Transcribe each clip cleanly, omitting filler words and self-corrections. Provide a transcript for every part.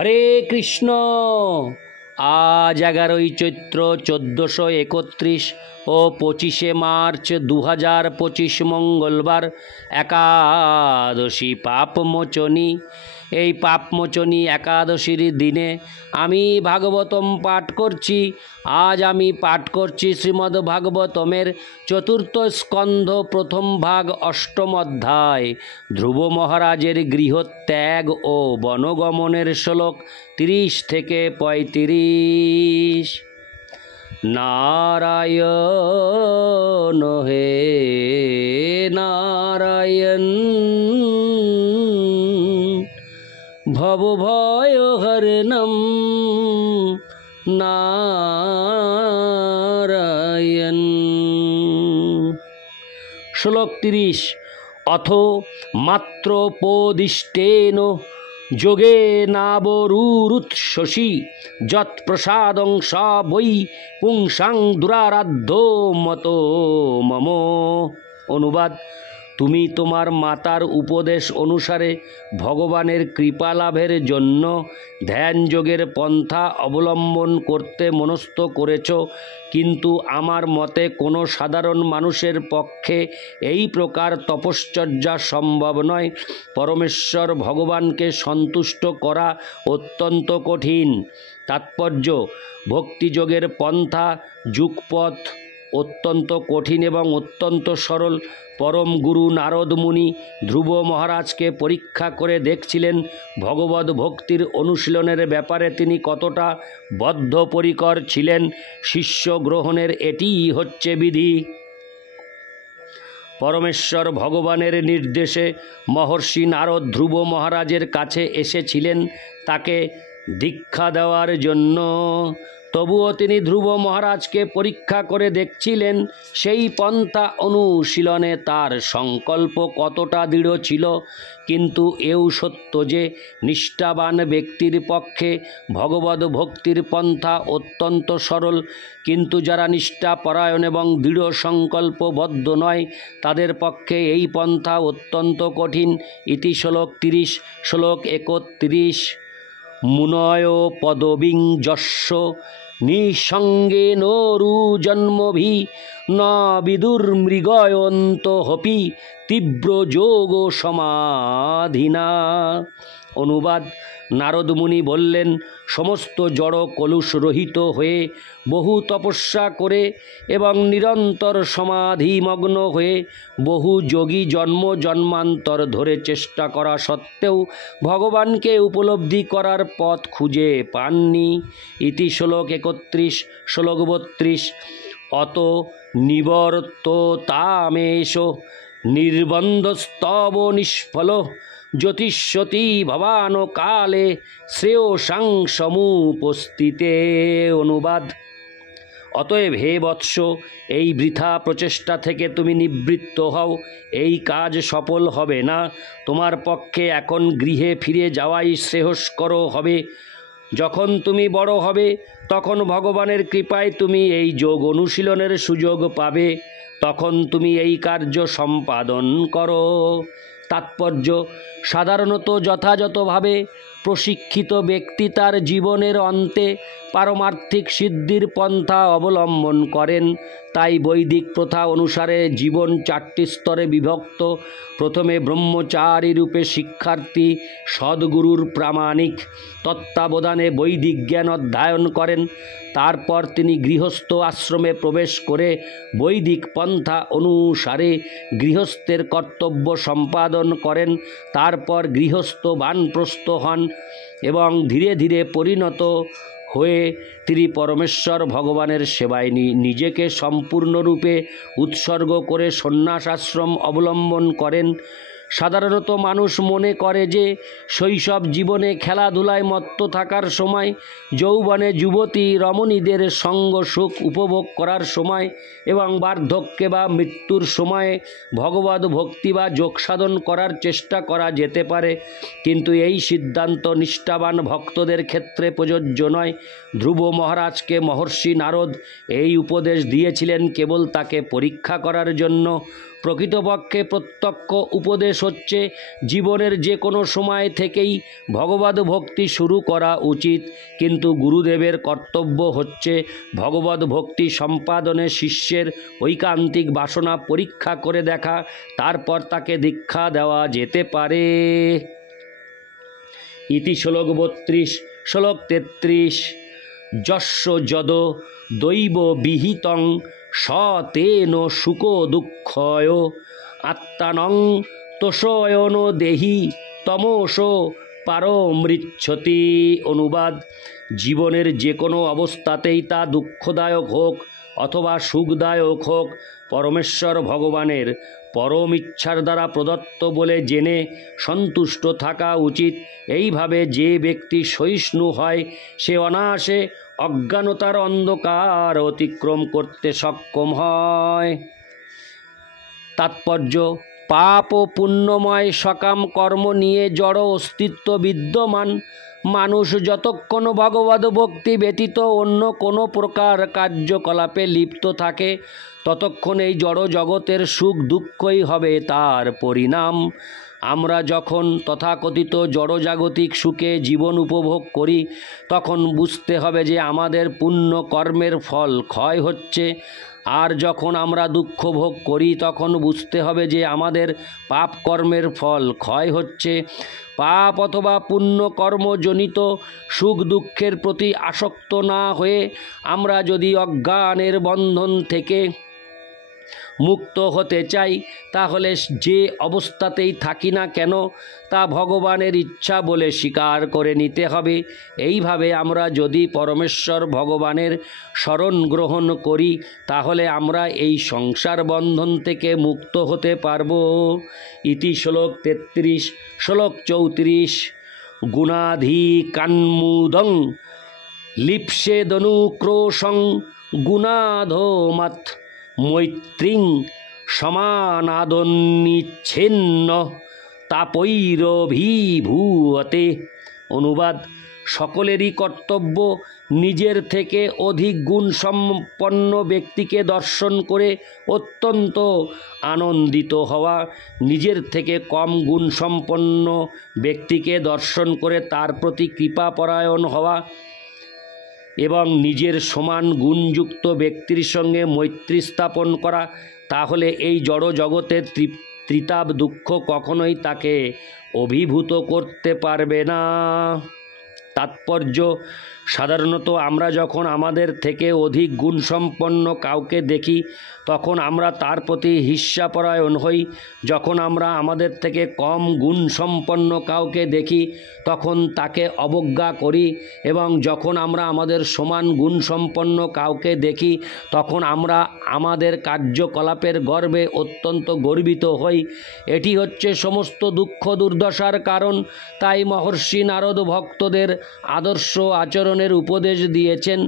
হরে কৃষ্ণ। আজ 11ই চৈত্র 1431 ও 25শে মার্চ 2025 মঙ্গলবার, একাদশী পাপমোচনী। এই পাপমোচনী একাদশীর দিনে আমি ভাগবতম পাঠ করছি। আজ আমি পাঠ করছি শ্রীমদ্ ভাগবতমের চতুর্থ স্কন্ধ প্রথম ভাগ অষ্টম অধ্যায়, ধ্রুব মহারাজের গৃহত্যাগ ও বনগমনের শ্লোক 30 থেকে 35। নারায়ণ হে নারায়ণ, ভবভয়হরণম নারায়ণ। শ্লোক 30। অথ মাত্রোপদিষ্টেন যোগেনাবরুরুৎসসি যৎপ্রসাদং সা বৈ পুংসাং দুরারাধ্য মতো মম। অনুবাদ: তুমি তোমার মাতার উপদেশ অনুসারে ভগবানের কৃপা লাভের জন্য ধ্যান যোগের পন্থা অবলম্বন করতে মনস্থ করেছ, কিন্তু আমার মতে কোনো সাধারণ মানুষের পক্ষে এই প্রকার তপশ্চর্যা সম্ভব নয়। পরমেশ্বর ভগবানকে সন্তুষ্ট করা অত্যন্ত কঠিন। তাৎপর্য: ভক্তিযোগের পন্থা যুগপথ অত্যন্ত কঠিন এবং অত্যন্ত সরল। পরম গুরু নারদ মুনি ধ্রুব মহারাজকে পরীক্ষা করে দেখছিলেন ভগবদ ভক্তির অনুশীলনের ব্যাপারে তিনি কতটা বদ্ধপরিকর ছিলেন। শিষ্য গ্রহণের এটিই হচ্ছে বিধি। পরমেশ্বর ভগবানের নির্দেশে মহর্ষি নারদ ধ্রুব মহারাজের কাছে এসেছিলেন তাকে দীক্ষা দেওয়ার জন্য। তবুও তিনি ধ্রুব মহারাজকে পরীক্ষা করে দেখছিলেন সেই পন্থা অনুশীলনে তার সংকল্প কতটা দৃঢ় ছিল। কিন্তু এও সত্য যে নিষ্ঠাবান ব্যক্তির পক্ষে ভগবদ ভক্তির পন্থা অত্যন্ত সরল, কিন্তু যারা নিষ্ঠাপরায়ণ এবং দৃঢ় সংকল্পবদ্ধ নয় তাদের পক্ষে এই পন্থা অত্যন্ত কঠিন। ইতি শ্লোক 30। শ্লোক 31। মুনয় পদবিং যস্য নিঃসঙ্গেন রুজন্মভি ন বিদুর্মৃগয়ন্ত হপি তীব্র যোগ সমাধিনা। অনুবাদ: নারদ মুনি বললেন, সমস্ত জড় কলুষ রহিত হয়ে বহু তপস্যা করে এবং নিরন্তর সমাধিমগ্ন হয়ে বহু যোগী জন্ম জন্মান্তর ধরে চেষ্টা করা সত্ত্বেও ভগবানকে উপলব্ধি করার পথ খুঁজে পাননি। ইতি শ্লোক 31। শ্লোক 32। অত নিবর্ততামেষ নির্বন্ধস্তব নিষ্ফল জ্যোতিষ্যতি ভবান কালে শ্রেয়সাং সমুপস্থিতে। অনুবাদ: অতএব হে বৎস, এই বৃথা প্রচেষ্টা থেকে তুমি নিবৃত্ত হও। এই কাজ সফল হবে না। তোমার পক্ষে এখন গৃহে ফিরে যাওয়াই শ্রেয়স্কর হবে। যখন তুমি বড় হবে তখন ভগবানের কৃপায় তুমি এই যোগ অনুশীলনের সুযোগ পাবে। তখন তুমি এই কার্য সম্পাদন করো। তাৎপর্য: সাধারণত যথাযথভাবে প্রশিক্ষিত ব্যক্তি তার জীবনের অন্তে পারমার্থিক সিদ্ধির পন্থা অবলম্বন করেন। তাই বৈদিক প্রথা অনুসারে জীবন 4টি স্তরে বিভক্ত। প্রথমে ব্রহ্মচারী রূপে শিক্ষার্থী সদ্গুরুর প্রামাণিক তত্ত্বাবধানে বৈদিক জ্ঞান অধ্যয়ন করেন। তারপর তিনি গৃহস্থ আশ্রমে প্রবেশ করে বৈদিক পন্থা অনুসারে গৃহস্থের কর্তব্য সম্পাদন করেন। তারপর গৃহস্থ বানপ্রস্থ হন এবং ধীরে ধীরে পরিণত হয়ে তিনি পরমেশ্বর ভগবানের সেবায় নিজেকে সম্পূর্ণরূপে উৎসর্গ করে সন্ন্যাস আশ্রম অবলম্বন করেন। সাধারণত মানুষ মনে করে যে শৈশব জীবনে খেলাধুলায় মত্ত থাকার সময়, যৌবনে যুবতী রমণীদের সঙ্গ সুখ উপভোগ করার সময় এবং বার্ধক্যে বা মৃত্যুর সময়ে ভগবদ ভক্তি বা যোগ সাধন করার চেষ্টা করা যেতে পারে, কিন্তু এই সিদ্ধান্ত নিষ্ঠাবান ভক্তদের ক্ষেত্রে প্রযোজ্য নয়। ধ্রুব মহারাজকে মহর্ষি নারদ এই উপদেশ দিয়েছিলেন কেবল তাকে পরীক্ষা করার জন্য। প্রকৃতপক্ষে প্রত্যক্ষ উপদেশ হচ্ছে জীবনের যে কোনো সময় থেকেই ভগবদ ভক্তি শুরু করা উচিত, কিন্তু গুরুদেবের কর্তব্য হচ্ছে ভগবদ ভক্তি সম্পাদনে শিষ্যের ঐকান্তিক বাসনা পরীক্ষা করে দেখা, তারপর তাকে দীক্ষা দেওয়া যেতে পারে। ইতি শ্লোক 32। শ্লোক 33। যস্য যদ দৈব বিহিতং স তেন সুখ দুঃখয় আত্মানং তোষয়ন দেহি তমস পারমৃচ্ছতি। অনুবাদ: জীবনের যে কোনো অবস্থাতেই তা দুঃখদায়ক হোক অথবা সুখদায়ক হোক, পরমেশ্বর ভগবানের পরম ইচ্ছার দ্বারা প্রদত্ত বলে জেনে সন্তুষ্ট থাকা উচিত। এইভাবে যে ব্যক্তি সহিষ্ণু হয় সে অনায়াসে অজ্ঞানতার অন্ধকার অতিক্রম করতে সক্ষম হয়। তাৎপর্য: পাপ ও পুণ্যময় সকাম কর্ম নিয়ে জড় অস্তিত্ব বিদ্যমান। মানুষ যতক্ষণ ভগবদ ভক্তি ব্যতীত অন্য কোনো প্রকার কার্যকলাপে লিপ্ত থাকে ততক্ষণ এই জড় জগতের সুখ দুঃখই হবে তার পরিণাম। আমরা যখন তথাকথিত জড়জাগতিক সুখে জীবন উপভোগ করি তখন বুঝতে হবে যে আমাদের পুণ্য কর্মের ফল ক্ষয় হচ্ছে, আর যখন আমরা দুঃখ ভোগ করি তখন বুঝতে হবে যে আমাদের পাপ কর্মের ফল ক্ষয় হচ্ছে। পাপ অথবা পুণ্য কর্মজনিত সুখ দুঃখের প্রতি আসক্ত না হয়ে আমরা যদি অজ্ঞানের বন্ধন থেকে মুক্ত হতে চাই তাহলে যে অবস্থাতেই থাকি না কেন তা ভগবানের ইচ্ছা বলে স্বীকার করে নিতে হবে। এইভাবে আমরা যদি পরমেশ্বর ভগবানের শরণ গ্রহণ করি তাহলে আমরা এই সংসার বন্ধন থেকে মুক্ত হতে পারব। ইতি শ্লোক 33। শ্লোক 34। গুণাধি কান্মুদং লিপ্সেদনুক্রোশং গুণাধোমাৎ মৈত্রীং সমানাদন্নিচ্ছিন্ন তাপৈরভিভূয়তে। অনুবাদ: সকলেরই কর্তব্য নিজের থেকে অধিক গুণসম্পন্ন ব্যক্তিকে দর্শন করে অত্যন্ত আনন্দিত হওয়া, নিজের থেকে কম গুণসম্পন্ন ব্যক্তিকে দর্শন করে তার প্রতি কৃপাপরায়ণ হওয়া এবং নিজের সমান গুণযুক্ত ব্যক্তির সঙ্গে মৈত্রী স্থাপন করা। তাহলে এই জড় জগতের ত্রিতাপ দুঃখ কখনোই তাকে অভিভূত করতে পারবে না। তাৎপর্য: সাধারণত আমরা যখন আমাদের থেকে অধিক গুণসম্পন্ন কাউকে দেখি তখন আমরা তার প্রতি ঈর্ষাপরায়ণ হই। যখন আমরা আমাদের থেকে কম গুণসম্পন্ন কাউকে দেখি তখন তাকে অবজ্ঞা করি, এবং যখন আমরা আমাদের সমান গুণসম্পন্ন কাউকে দেখি তখন আমরা আমাদের কার্যকলাপের গর্বে অত্যন্ত গর্বিত হই। এটি হচ্ছে সমস্ত দুঃখ দুর্দশার কারণ। তাই মহর্ষি নারদ ভক্তদের আদর্শ আচরণের উপদেশ দিয়েছেন।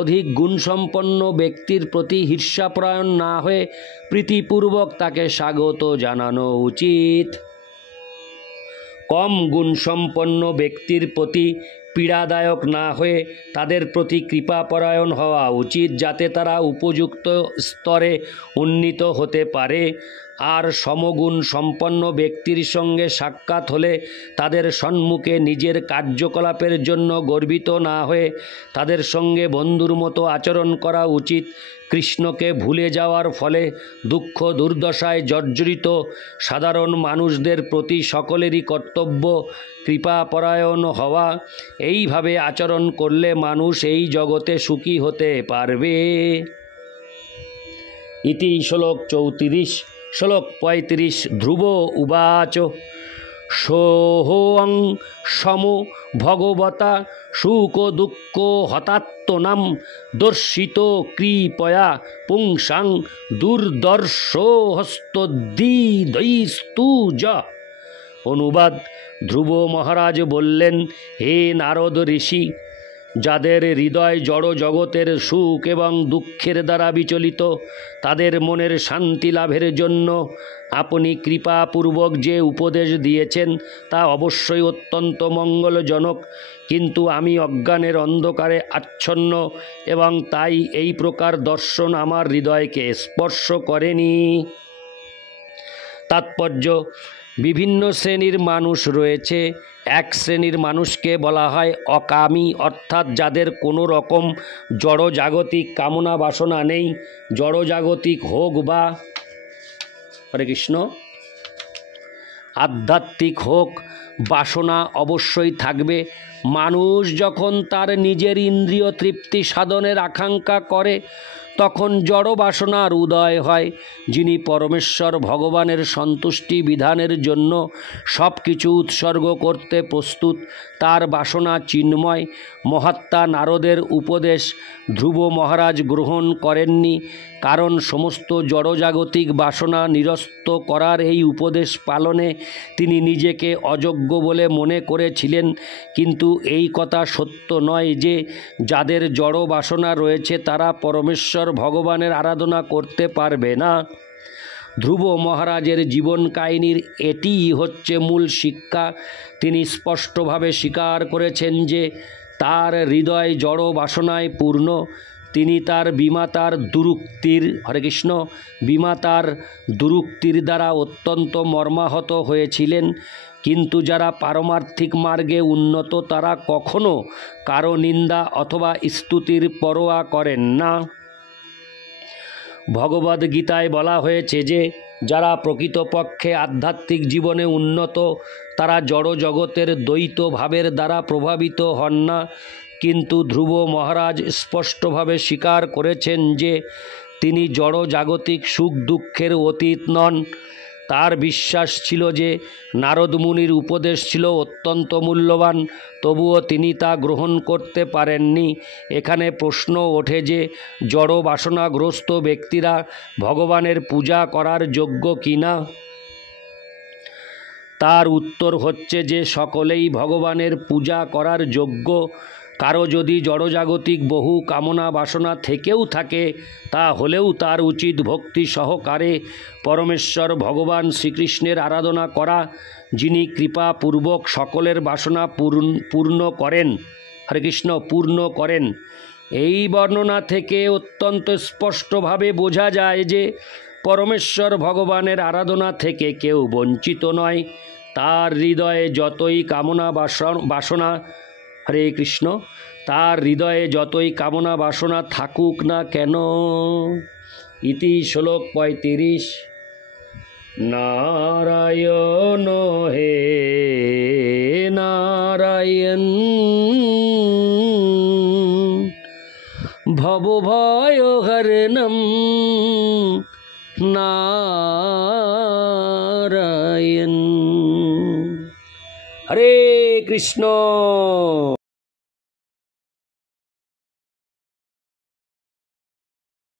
অধিক গুণসম্পন্ন ব্যক্তির প্রতি ঈর্ষাপরায়ণ না হয়ে প্রীতিপূর্বক তাকে স্বাগত জানানো উচিত। কম গুণসম্পন্ন ব্যক্তির প্রতি পীড়াদায়ক না হয়ে তাদের প্রতি কৃপাপরায়ণ হওয়া উচিত, যাতে তারা উপযুক্ত স্তরে উন্নীত হতে পারে। আর সমগুণ সম্পন্ন ব্যক্তির সঙ্গে সাক্ষাৎ হলে তাদের সম্মুখে নিজের কার্যকলাপের জন্য গর্বিত না হয়ে তাদের সঙ্গে বন্ধুর মতো আচরণ করা উচিত। কৃষ্ণকে ভুলে যাওয়ার ফলে দুঃখ দুর্দশায় জর্জরিত সাধারণ মানুষদের প্রতি সকলেরই কর্তব্য কৃপাপরায়ণ হওয়া। এইভাবে আচরণ করলে মানুষ এই জগতে সুখী হতে পারবে। ইতি শ্লোক 34। শ্লোক 35। ধ্রুব উবাচ সোহং সমো ভগবতা সুখ দুঃখ হতাত্মনাম দর্শিত কৃপয়া পুংসাং দুর্দর্শ হস্তদ্বিদৈস্তুজ। অনুবাদ: ধ্রুব মহারাজ বললেন, হে নারদ ঋষি, যাদের হৃদয় জড় জগতের সুখ এবং দুঃখের দ্বারা বিচলিত, তাদের মনের শান্তি লাভের জন্য আপনি কৃপাপূর্বক যে উপদেশ দিয়েছেন তা অবশ্যই অত্যন্ত মঙ্গলজনক, কিন্তু আমি অজ্ঞানের অন্ধকারে আচ্ছন্ন এবং তাই এই প্রকার দর্শন আমার হৃদয়কে স্পর্শ করেনি। তাৎপর্য, বিভিন্ন শ্রেণীর মানুষ রয়েছে। এক শ্রেণীর মানুষকে বলা হয় অকামী, অর্থাৎ যাদের কোনো রকম জড়জাগতিক কামনা বাসনা নেই। জড়জাগতিক হোক বা হরে কৃষ্ণ আধ্যাত্মিক হোক, বাসনা অবশ্যই থাকবে। মানুষ যখন তার নিজের ইন্দ্রিয় তৃপ্তি সাধনের আকাঙ্ক্ষা করে তখন জড় বাসনার উদয় হয়। যিনি পরমেশ্বর ভগবানের সন্তুষ্টি বিধানের জন্য সব কিছু উৎসর্গ করতে প্রস্তুত, তার বাসনা চিন্ময়। মহাত্মা নারদের উপদেশ ধ্রুব মহারাজ গ্রহণ করেননি, কারণ সমস্ত জড়জাগতিক বাসনা নিরস্ত করার এই উপদেশ পালনে তিনি নিজেকে অযোগ্য বলে মনে করেছিলেন। কিন্তু এই কথা সত্য নয় যে যাদের জড় বাসনা রয়েছে তারা পরমেশ্বর ভগবানের আরাধনা করতে পারবে না। ধ্রুব মহারাজের জীবন কাহিনীর এটিই হচ্ছে মূল শিক্ষা। তিনি স্পষ্টভাবে স্বীকার করেছেন যে তার হৃদয় জড় বাসনায় পূর্ণ। তিনি তার বিমাতার দুরুক্তির হরে কৃষ্ণ বিমাতার দুরুক্তির দ্বারা অত্যন্ত মর্মাহত হয়েছিলেন। কিন্তু যারা পারমার্থিক মার্গে উন্নত তারা কখনো কারো নিন্দা অথবা স্তুতির পরোয়া করেন না। ভগবদ্গীতায় বলা হয়েছে যে যারা প্রকৃতপক্ষে আধ্যাত্মিক জীবনে উন্নত তারা জড় জগতের দ্বৈত ভাবের দ্বারা প্রভাবিত হন না। কিন্তু ধ্রুব মহারাজ স্পষ্টভাবে স্বীকার করেছেন যে তিনি জড় জাগতিক সুখ দুঃখের অতীত নন। তার বিশ্বাস ছিল যে নারদ মুনির উপদেশ ছিল অত্যন্ত মূল্যবান, তবুও তিনি তা গ্রহণ করতে পারেননি। এখানে প্রশ্ন ওঠে যে জড় বাসনাগ্রস্ত ব্যক্তিরা ভগবানের পূজা করার যোগ্য কিনা। তার উত্তর হচ্ছে যে সকলেই ভগবানের পূজা করার যোগ্য। কারো যদি জড়জাগতিক বহু কামনা বাসনা থেকেও থাকে তা হলেও তার উচিত ভক্তি সহকারে পরমেশ্বর ভগবান শ্রীকৃষ্ণের আরাধনা করা, যিনি কৃপাপূর্বক সকলের বাসনা পূর্ণ করেন। হরে কৃষ্ণ পূর্ণ করেন। এই বর্ণনা থেকে অত্যন্ত স্পষ্টভাবে বোঝা যায় যে পরমেশ্বর ভগবানের আরাধনা থেকে কেউ বঞ্চিত নয়। তার হৃদয়ে যতই কামনা বাসনা হরে কৃষ্ণ তার হৃদয়ে যতই কামনা বাসনা থাকুক না কেন। ইতি শ্লোক 35। নারায়ণ হে নারায়ণ ভবভয়হরণম নারায়ণ। হরে কৃষ্ণ।